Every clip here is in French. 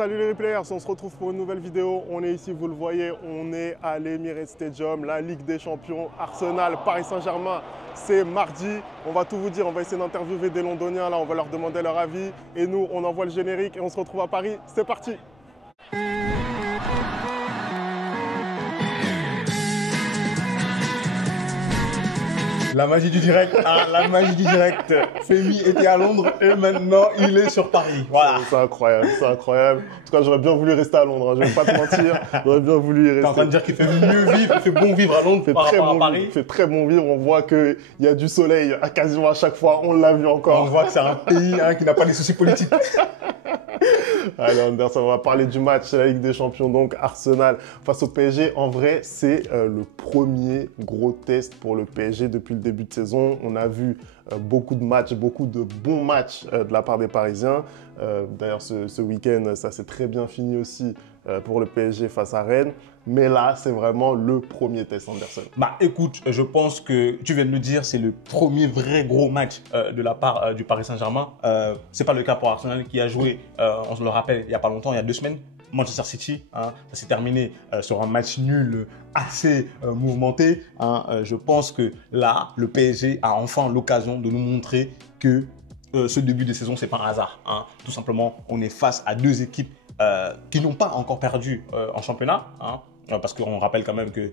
Salut les replayers, on se retrouve pour une nouvelle vidéo. On est ici, vous le voyez, on est à l'Emirates Stadium, la Ligue des Champions, Arsenal, Paris Saint-Germain. C'est mardi, on va tout vous dire, on va essayer d'interviewer des Londoniens, là on va leur demander leur avis. Et nous, on envoie le générique et on se retrouve à Paris. C'est parti! La magie du direct, hein, la magie du direct. Femi était à Londres et maintenant il est sur Paris. Voilà. C'est incroyable, c'est incroyable. En tout cas, j'aurais bien voulu rester à Londres, hein, je vais pas te mentir. J'aurais bien voulu y rester. T'es en train de dire qu'il fait mieux vivre, il fait bon vivre à Londres par rapport à Paris. Il fait très bon vivre, on voit qu'il y a du soleil à quasiment à chaque fois, on l'a vu encore. On voit que c'est un pays qui n'a pas les soucis politiques. Allez Anderson, on va parler du match de la Ligue des Champions, donc Arsenal face au PSG. En vrai, c'est le premier gros test pour le PSG depuis le début de saison. On a vu beaucoup de matchs, beaucoup de bons matchs de la part des Parisiens. D'ailleurs, ce week-end, ça s'est très bien fini aussi pour le PSG face à Rennes. Mais là, c'est vraiment le premier test, Anderson. Bah écoute, je pense que tu viens de le dire, c'est le premier vrai gros match de la part du Paris Saint-Germain. C'est pas le cas pour Arsenal qui a joué, on se le rappelle, il n'y a pas longtemps, il y a 2 semaines. Manchester City, hein, ça s'est terminé sur un match nul assez mouvementé. Hein. Je pense que là, le PSG a enfin l'occasion de nous montrer que ce début de saison, c'est pas un hasard. Hein. Tout simplement, on est face à 2 équipes qui n'ont pas encore perdu en championnat. Hein. Parce qu'on rappelle quand même que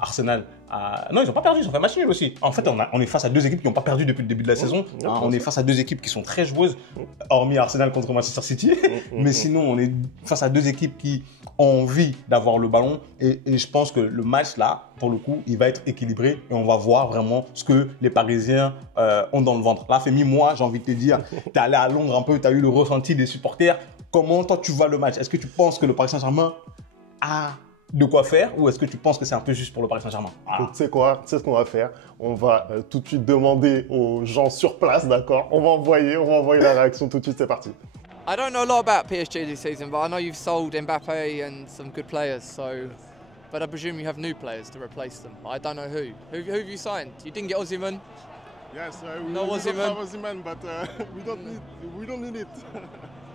Arsenal a... Non, ils n'ont pas perdu, ils ont fait match nul aussi. En fait, on est face à 2 équipes qui n'ont pas perdu depuis le début de la saison. Hein, on est face à 2 équipes qui sont très joueuses, hormis Arsenal contre Manchester City. Mais sinon, on est face à 2 équipes qui ont envie d'avoir le ballon. Et je pense que le match, là, pour le coup, il va être équilibré. Et on va voir vraiment ce que les Parisiens ont dans le ventre. Là, Femi, moi, j'ai envie de te dire, tu es allé à Londres un peu, tu as eu le ressenti des supporters. Comment, toi, tu vois le match? Est-ce que tu penses que le Paris Saint-Germain a de quoi faire ou est-ce que tu penses que c'est un peu juste pour le Paris Saint-Germain? Tu sais quoi? Tu sais ce qu'on va faire? On va tout de suite demander aux gens sur place, d'accord? On va envoyer la réaction tout de suite, c'est parti. I don't know a lot about PSG this season, but I know you've sold Mbappe and some good players, but I presume you have new players to replace them. I don't know who. Who have you signed? You didn't get Osimhen? Yes, No we Osimhen. don't have Osimhen, but we don't need it.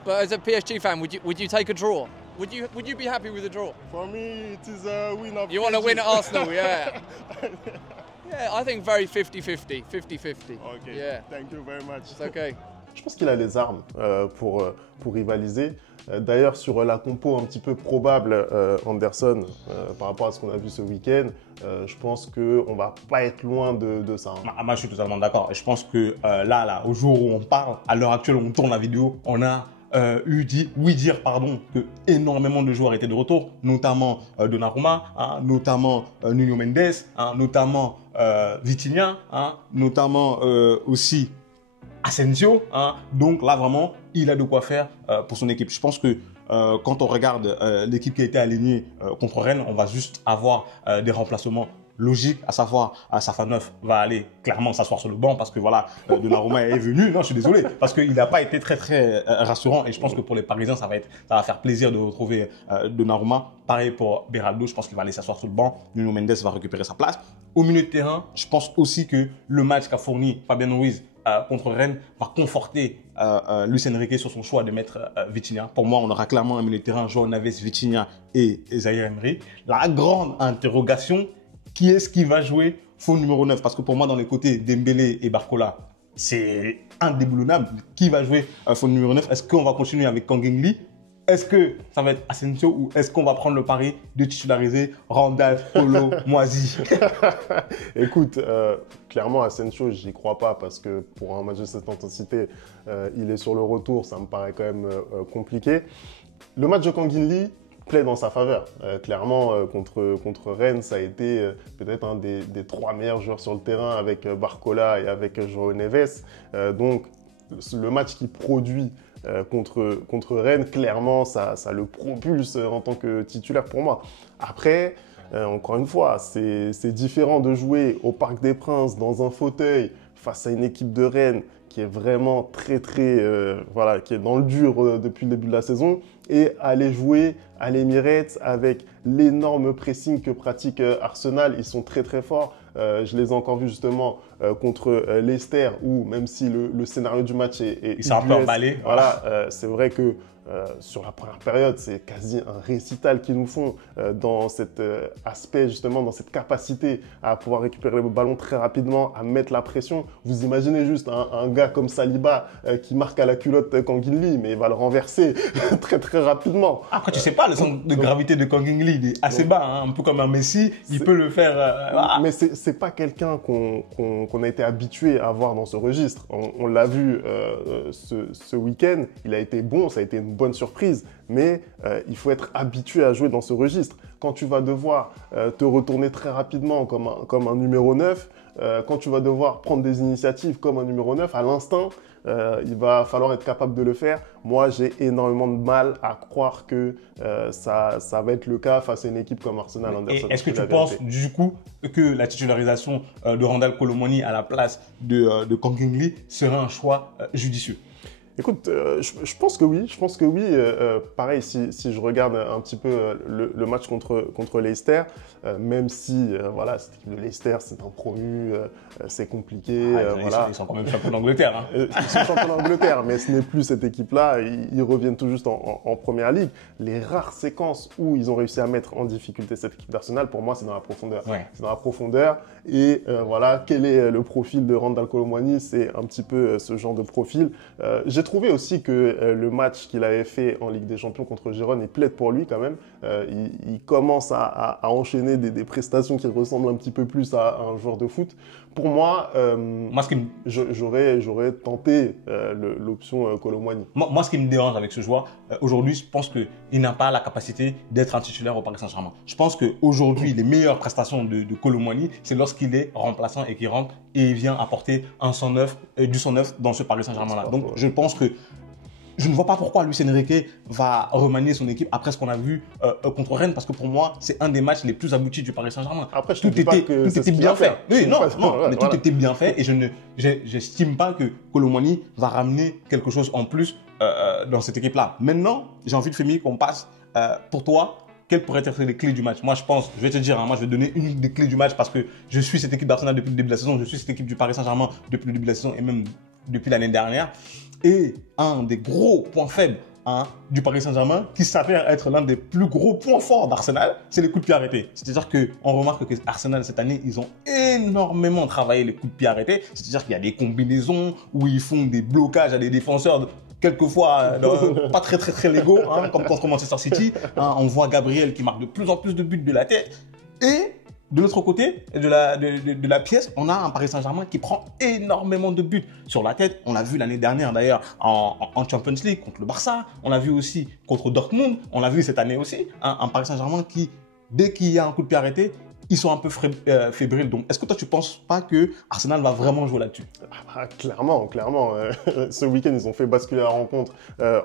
But as a PSG fan, would you take a draw? Would you be happy with a draw? For me, it is a win of You want to PSG. win at Arsenal, yeah. Yeah, I think very 50-50. 50-50. Okay, Yeah, thank you very much. it's okay. Je pense qu'il a les armes pour rivaliser. D'ailleurs, sur la compo un petit peu probable, Anderson, par rapport à ce qu'on a vu ce week-end, je pense qu'on ne va pas être loin de ça. Hein. Moi, je suis totalement d'accord. Et je pense que là, au jour où on parle, à l'heure actuelle où on tourne la vidéo, on a dire que énormément de joueurs étaient de retour, notamment Donnarumma, hein, notamment Nuno Mendes, hein, notamment Vitinha, hein, notamment aussi Asensio. Hein. Donc là, vraiment, il a de quoi faire pour son équipe. Je pense que quand on regarde l'équipe qui a été alignée contre Rennes, on va juste avoir des remplacements logiques, à savoir Safanov va aller clairement s'asseoir sur le banc parce que voilà, Donnarumma est venu. Non, je suis désolé, parce qu'il n'a pas été très rassurant et je pense que pour les Parisiens, ça va faire plaisir de retrouver Donnarumma. Pareil pour Beraldo, je pense qu'il va aller s'asseoir sur le banc. Nuno Mendes va récupérer sa place. Au milieu de terrain, je pense aussi que le match qu'a fourni Fabien Ruiz contre Rennes va conforter Luis Enrique sur son choix de mettre Vitinha. Pour moi, on aura clairement un milieu de terrain, João Neves, Vitinha et Zaïre Emery. La grande interrogation, qui est-ce qui va jouer faux numéro 9? Parce que pour moi, dans les côtés, Dembélé et Barcola, c'est indéboulonnable. Qui va jouer faux numéro 9? Est-ce qu'on va continuer avec Kang Lee? Est-ce que ça va être Asensio ou est-ce qu'on va prendre le pari de titulariser Randall Kolo Muazi? Écoute, clairement, Asensio, j'y crois pas parce que pour un match de cette intensité, il est sur le retour, ça me paraît quand même compliqué. Le match de Kang Lee plaît dans sa faveur. Clairement, contre Rennes, ça a été peut-être un des 3 meilleurs joueurs sur le terrain avec Barcola et avec João Neves. Donc, le match qui produit contre Rennes, clairement, ça le propulse en tant que titulaire pour moi. Après, encore une fois, c'est différent de jouer au Parc des Princes dans un fauteuil face à une équipe de Rennes qui est vraiment voilà, qui est dans le dur depuis le début de la saison, et aller jouer à l'Emirates avec l'énorme pressing que pratique Arsenal. Ils sont très forts. Je les ai encore vus justement contre Leicester, où même si le scénario du match est ils sont un peu emballés. Voilà, c'est vrai que sur la première période, c'est quasi un récital qu'ils nous font dans cet aspect, justement, dans cette capacité à pouvoir récupérer le ballon très rapidement, à mettre la pression. Vous imaginez juste un gars comme Saliba qui marque à la culotte Kangin, mais il va le renverser très très rapidement. Après, tu sais pas, le centre de gravité de Kangin Lee il est assez bas, hein, un peu comme un Messi, il peut le faire. Mais c'est pas quelqu'un qu'on a été habitué à voir dans ce registre. On l'a vu ce week-end, il a été bon, ça a été une bonne surprise, mais il faut être habitué à jouer dans ce registre. Quand tu vas devoir te retourner très rapidement comme un numéro 9, quand tu vas devoir prendre des initiatives comme un numéro 9, à l'instinct, il va falloir être capable de le faire. Moi, j'ai énormément de mal à croire que ça va être le cas face à une équipe comme Arsenal Anderson. Est-ce que tu penses du coup que la titularisation de Randal Kolo Muani à la place de Kangin Lee serait un choix judicieux? Écoute, je pense que oui. Je pense que oui. Pareil, si je regarde un petit peu le match contre Leicester, même si voilà, cette équipe de Leicester, c'est un promu, c'est compliqué. Voilà. Ils sont quand même champions d'Angleterre. Hein. Ils sont champions d'Angleterre, mais ce n'est plus cette équipe-là. Ils reviennent tout juste en première ligue. Les rares séquences où ils ont réussi à mettre en difficulté cette équipe d'Arsenal, pour moi, c'est dans la profondeur. Ouais. C'est dans la profondeur. Et voilà, quel est le profil de Randal Kolo Muani? C'est un petit peu ce genre de profil. J'ai trouvé aussi que le match qu'il avait fait en Ligue des Champions contre Gérone, il plaide pour lui quand même. Il commence à enchaîner des prestations qui ressemblent un petit peu plus à un joueur de foot. Pour moi, j'aurais tenté l'option Kolo Muani. Moi, ce qui me dérange avec ce joueur, aujourd'hui, je pense qu'il n'a pas la capacité d'être un titulaire au Paris Saint-Germain. Je pense qu'aujourd'hui, les meilleures prestations de Kolo Muani, c'est lorsqu'il est remplaçant et qu'il rentre et il vient apporter du son neuf dans ce Paris Saint-Germain-là. Donc, je pense que je ne vois pas pourquoi Luis Enrique va remanier son équipe après ce qu'on a vu contre Rennes, parce que pour moi, c'est un des matchs les plus aboutis du Paris Saint-Germain. Après, tout était bien fait. Oui, non, mais voilà. tout était bien fait et je n'estime pas que Kolo Muani va ramener quelque chose en plus dans cette équipe-là. Maintenant, j'ai envie de Femi qu'on passe pour toi. Quelles pourraient être les clés du match? Moi, je pense, je vais te dire, moi, je vais donner une des clés du match parce que je suis cette équipe d'Arsenal depuis le début de la saison, je suis cette équipe du Paris Saint-Germain depuis le début de la saison et même depuis l'année dernière. Et un des gros points faibles du Paris Saint-Germain, qui s'avère être l'un des plus gros points forts d'Arsenal, c'est les coups de pied arrêtés. C'est-à-dire qu'on remarque que Arsenal, cette année, ils ont énormément travaillé les coups de pied arrêtés. C'est-à-dire qu'il y a des combinaisons où ils font des blocages à des défenseurs quelquefois pas très légaux, comme contre Manchester City. On voit Gabriel qui marque de plus en plus de buts de la tête. Et de l'autre côté de la pièce, on a un Paris Saint-Germain qui prend énormément de buts sur la tête. On l'a vu l'année dernière d'ailleurs en Champions League contre le Barça. On l'a vu aussi contre Dortmund. On l'a vu cette année aussi. Un Paris Saint-Germain qui, dès qu'il y a un coup de pied arrêté, ils sont un peu fébriles. Donc, est-ce que toi, tu ne penses pas que Arsenal va vraiment jouer là-dessus? Clairement. Ce week-end, ils ont fait basculer la rencontre,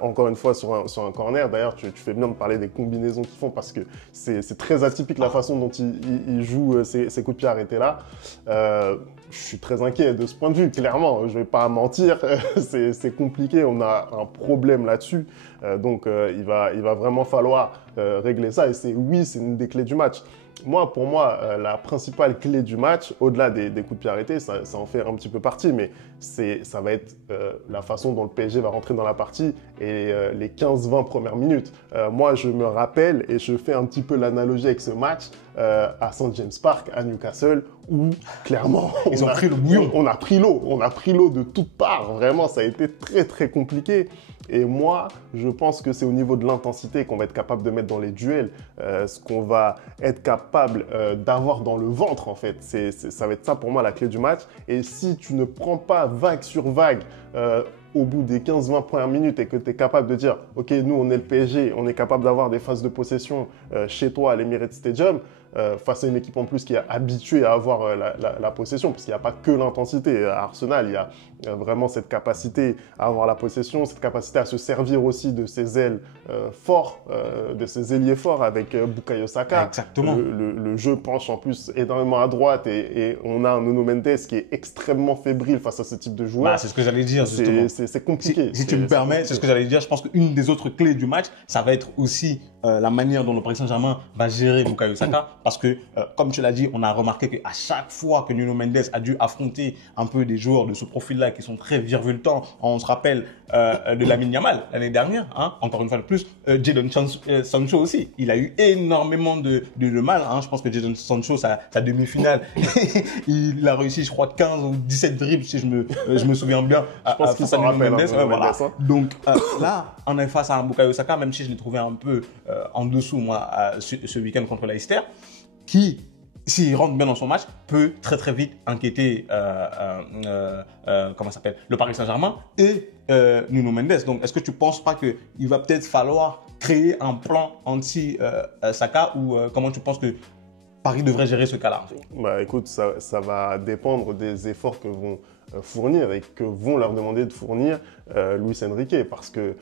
encore une fois, sur un corner. D'ailleurs, tu fais bien de parler des combinaisons qu'ils font parce que c'est très atypique la façon dont ils jouent ces coups de pied arrêtés-là. Je suis très inquiet de ce point de vue, clairement. Je ne vais pas mentir, c'est compliqué. On a un problème là-dessus. Donc, il va vraiment falloir régler ça. Et c'est une des clés du match. Pour moi, la principale clé du match, au-delà des coups de pied arrêtés, ça en fait un petit peu partie, mais ça va être la façon dont le PSG va rentrer dans la partie et les 15-20 premières minutes. Moi, je me rappelle, et je fais un petit peu l'analogie avec ce match, à St. James Park, à Newcastle, où clairement, ils ont pris le bouillon. On a pris l'eau de toutes parts. Vraiment, ça a été très compliqué. Et moi, je pense que c'est au niveau de l'intensité qu'on va être capable de mettre dans les duels, ce qu'on va être capable d'avoir dans le ventre, en fait. Ça va être ça, pour moi, la clé du match. Et si tu ne prends pas vague sur vague au bout des 15-20 premières minutes et que tu es capable de dire « Ok, nous, on est le PSG, on est capable d'avoir des phases de possession chez toi à l'Emirates Stadium », face à une équipe en plus qui est habituée à avoir la possession, parce qu'il n'y a pas que l'intensité. À Arsenal, il y a vraiment cette capacité à avoir la possession, cette capacité à se servir aussi de ses ailes forts, de ses ailiers forts avec Bukayo Saka. Exactement. Le jeu penche en plus énormément à droite et on a un Nuno Mendes qui est extrêmement fébrile face à ce type de joueur. C'est ce que j'allais dire, justement. C'est compliqué. Si tu me permets, c'est ce que j'allais dire. Je pense qu'une des autres clés du match, ça va être aussi la manière dont le Paris Saint-Germain va gérer Bukayo Saka. parce que, comme tu l'as dit, on a remarqué qu'à chaque fois que Nuno Mendes a dû affronter un peu des joueurs de ce profil-là qui sont très virevoltants, on se rappelle de Lamine Yamal l'année dernière, hein, encore une fois de plus, Jadon Sancho aussi, il a eu énormément de mal, hein. Je pense que Jadon Sancho, sa demi-finale, il a réussi, je crois, 15 ou 17 dribbles, si je me souviens bien, je pense qu'il s'en rappelle. Voilà. Donc là, on est face à un Bukayo Saka, même si je l'ai trouvé un peu en dessous, moi, ce week-end contre Leicester, qui, s'il rentre bien dans son match, peut très très vite inquiéter comment s'appelle, le Paris Saint-Germain et Nuno Mendes. Donc, est-ce que tu ne penses pas qu'il va peut-être falloir créer un plan anti-Saka ou comment tu penses que Paris devrait gérer ce cas-là? Bah, écoute, ça va dépendre des efforts que vont fournir et que vont leur demander de fournir Luis Enrique, parce que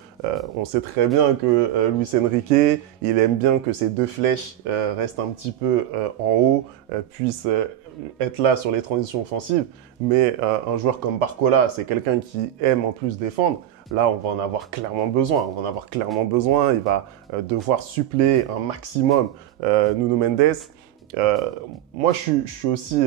on sait très bien que Luis Enrique, il aime bien que ces deux flèches restent un petit peu en haut, puissent être là sur les transitions offensives, mais un joueur comme Barcola, c'est quelqu'un qui aime en plus défendre. Là, on va en avoir clairement besoin. On va en avoir clairement besoin. Il va devoir suppléer un maximum Nuno Mendes. Moi, je suis aussi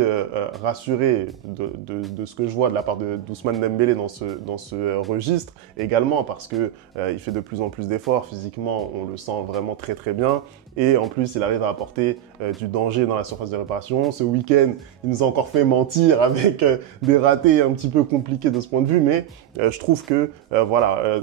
rassuré de ce que je vois de la part d'Ousmane Dembélé dans ce registre, également parce que il fait de plus en plus d'efforts. Physiquement, on le sent vraiment très très bien. Et en plus, il arrive à apporter du danger dans la surface de réparation. Ce week-end, il nous a encore fait mentir avec des ratés un petit peu compliqués de ce point de vue. Mais je trouve que voilà,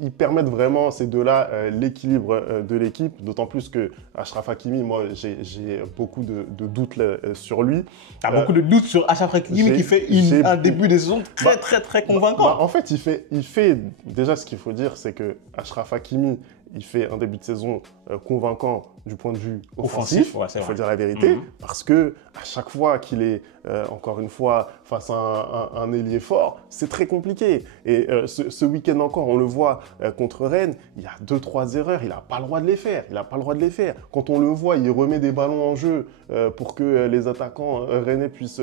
ils permettent vraiment, ces deux-là, l'équilibre de l'équipe. D'autant plus que Achraf Hakimi, moi, j'ai beaucoup de doutes sur lui. Tu as beaucoup de doutes sur Achraf Hakimi qui fait un début de saison très convaincant. En fait, il fait déjà, ce qu'il faut dire, c'est que Achraf Hakimi, il fait un début de saison convaincant du point de vue offensif, ouais, il faut dire la vérité, parce que à chaque fois qu'il est, encore une fois, face à un ailier fort, c'est très compliqué. Et ce week-end encore, on le voit contre Rennes, il y a 2-3 erreurs, il n'a pas le droit de les faire. Il n'a pas le droit de les faire. Quand on le voit, il remet des ballons en jeu pour que les attaquants rennais puissent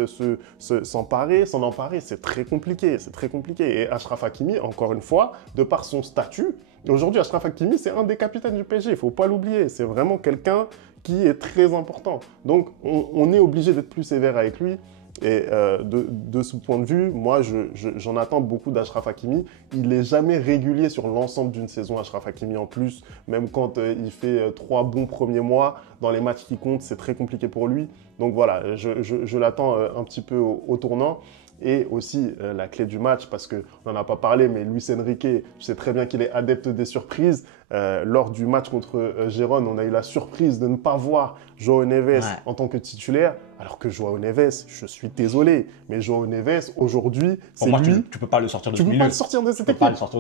s'en emparer, c'est très compliqué. C'est très compliqué. Et Achraf Hakimi, encore une fois, de par son statut, aujourd'hui, Achraf Hakimi, c'est un des capitaines du PSG, il ne faut pas l'oublier. C'est vraiment quelqu'un qui est très important. Donc, on est obligé d'être plus sévère avec lui. Et de ce point de vue, moi, j'en attends beaucoup d'Achraf Hakimi. Il n'est jamais régulier sur l'ensemble d'une saison, Achraf Hakimi en plus. Même quand il fait 3 bons premiers mois, dans les matchs qui comptent, c'est très compliqué pour lui. Donc voilà, je l'attends un petit peu au tournant. Et aussi la clé du match, parce qu'on n'en a pas parlé, mais Luis Enrique, je sais très bien qu'il est adepte des surprises. Lors du match contre Gérone, on a eu la surprise de ne pas voir João Neves en tant que titulaire, alors que João Neves, je suis désolé, mais João Neves, aujourd'hui, c'est lui... Tu ne peux pas le sortir de ce milieu. Tu ne peux pas le sortir de cette équipe.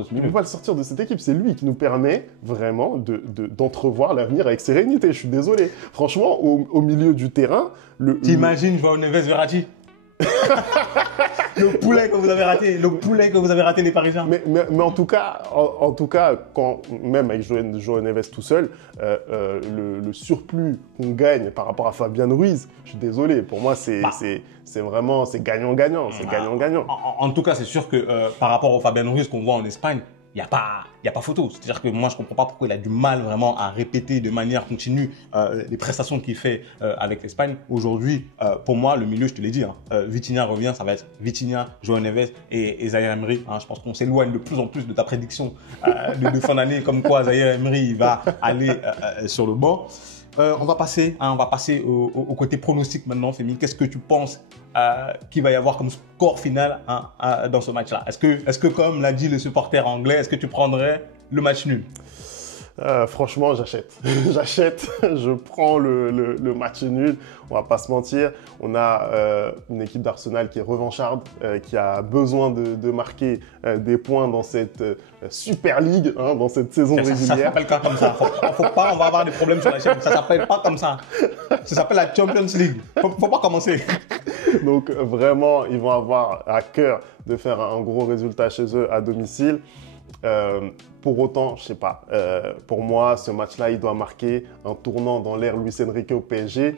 Tu ne peux pas le sortir de cette équipe. C'est lui qui nous permet vraiment d'entrevoir l'avenir avec sérénité. Je suis désolé. Franchement, au milieu du terrain... T'imagines João Neves Verratti? Le poulet que vous avez raté les Parisiens. Mais en tout cas, quand, même avec João Neves tout seul, le surplus qu'on gagne par rapport à Fabian Ruiz, je suis désolé, pour moi c'est vraiment gagnant-gagnant, c'est gagnant-gagnant. En tout cas, c'est sûr que par rapport au Fabian Ruiz qu'on voit en Espagne, il n'y a pas photo. C'est-à-dire que moi, je ne comprends pas pourquoi il a du mal vraiment à répéter de manière continue les prestations qu'il fait avec l'Espagne. Aujourd'hui, pour moi, le milieu, je te l'ai dit, Vitinha revient, ça va être Vitinha, João Neves et Zaïre Emery. Je pense qu'on s'éloigne de plus en plus de ta prédiction de fin d'année, comme quoi Zaïre Emery va aller sur le banc. On va passer au côté pronostic maintenant, Femi. Qu'est-ce que tu penses qu'il va y avoir comme score final dans ce match-là? Est-ce que, comme l'a dit le supporter anglais, est-ce que tu prendrais le match nul? Franchement, j'achète. Je prends le match nul. On va pas se mentir. On a une équipe d'Arsenal qui est revancharde, qui a besoin de marquer des points dans cette Super League, dans cette saison régulière. Ça s'appelle pas comme ça. Faut pas, on va avoir des problèmes sur la chaîne. Ça s'appelle pas comme ça. Ça s'appelle la Champions League. Faut pas commencer. Donc vraiment, ils vont avoir à cœur de faire un gros résultat chez eux à domicile. Pour autant, je sais pas, pour moi, ce match-là, il doit marquer un tournant dans l'ère Luis Enrique au PSG.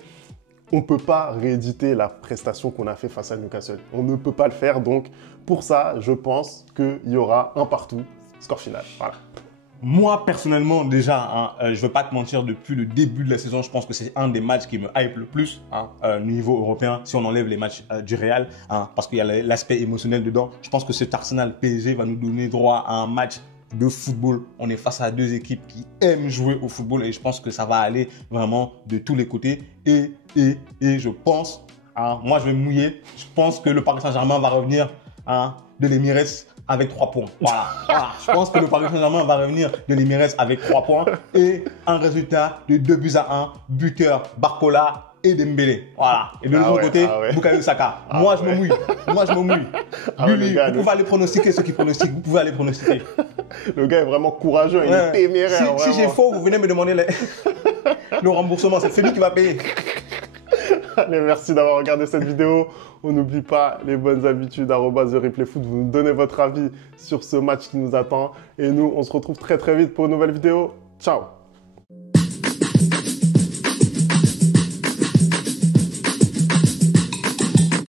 On ne peut pas rééditer la prestation qu'on a fait face à Newcastle. On ne peut pas le faire. Donc, pour ça, je pense qu'il y aura un partout, score final. Voilà. Moi, personnellement, déjà, je ne veux pas te mentir, depuis le début de la saison, je pense que c'est un des matchs qui me hype le plus, niveau européen, si on enlève les matchs du Real, parce qu'il y a l'aspect émotionnel dedans. Je pense que cet Arsenal PSG va nous donner droit à un match de football. On est face à deux équipes qui aiment jouer au football et je pense que ça va aller vraiment de tous les côtés. Et je pense, moi je vais me mouiller, je pense que le Paris Saint-Germain va revenir de l'Emirates avec 3 points. Voilà. Je pense que le Paris Saint-Germain va revenir de l'Emirates avec 3 points et un résultat de 2-1, buteur Barcola et Dembélé. Voilà. Et de l'autre côté, Bukayo Saka. Moi, je me mouille. Lui, vous pouvez aller pronostiquer ceux qui pronostiquent. Vous pouvez aller pronostiquer. Le gars est vraiment courageux, il est téméraire. Si j'ai faux, vous venez me demander le remboursement. C'est Femi qui va payer. Allez, merci d'avoir regardé cette vidéo. On n'oublie pas les bonnes habitudes, @TheReplayFoot. Vous nous donnez votre avis sur ce match qui nous attend. Et nous, on se retrouve très vite pour une nouvelle vidéo. Ciao!